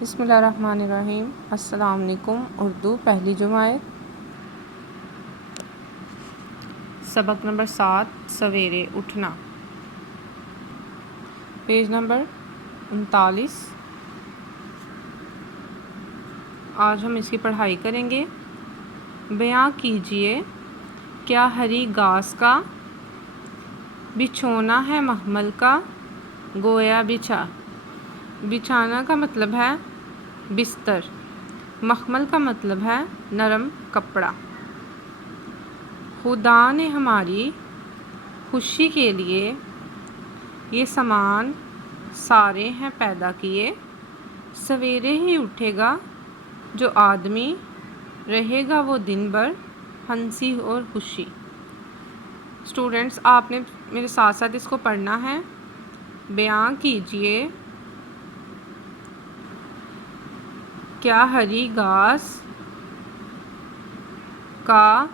बिस्मिल्लाहिर्रहमानिर्रहीम। अस्सलाम वालेकुम। उर्दू पहली जुमायत, सबक नंबर 7, सवेरे उठना, पेज नंबर 39। आज हम इसकी पढ़ाई करेंगे। बयां कीजिए, क्या हरी घास का बिछोना है महमल का, गोया बिछा। बिछाना का मतलब है बिस्तर, मखमल का मतलब है नरम कपड़ा। खुदा ने हमारी खुशी के लिए ये सामान सारे हैं पैदा किए, सवेरे ही उठेगा जो आदमी, रहेगा वो दिन भर हंसी और खुशी। स्टूडेंट्स, आपने मेरे साथ साथ इसको पढ़ना है। बयां कीजिए, क्या हरी घास का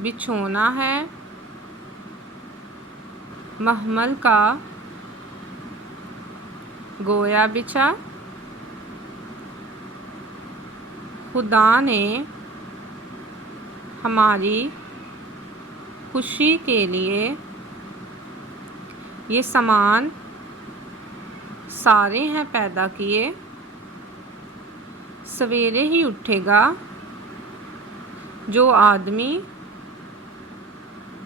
बिछोना है महमल का, गोया बिछा। खुदा ने हमारी खुशी के लिए ये सामान सारे हैं पैदा किए, सवेरे ही उठेगा जो आदमी,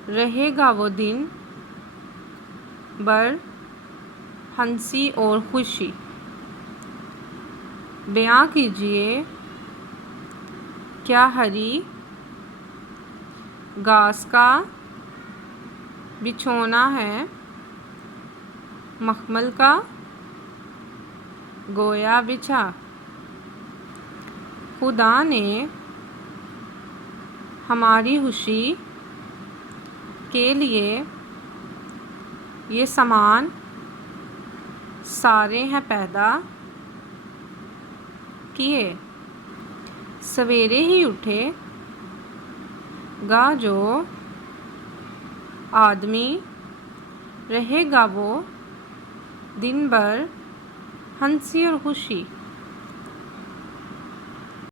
रहेगा वो दिन भर हंसी और खुशी। बयां कीजिए, क्या हरी घास का बिछोना है मखमल का, गोया बिछा। खुदा ने हमारी खुशी के लिए ये सामान सारे हैं पैदा किए, सवेरे ही उठेगा जो आदमी, रहेगा वो दिन भर हंसी और खुशी।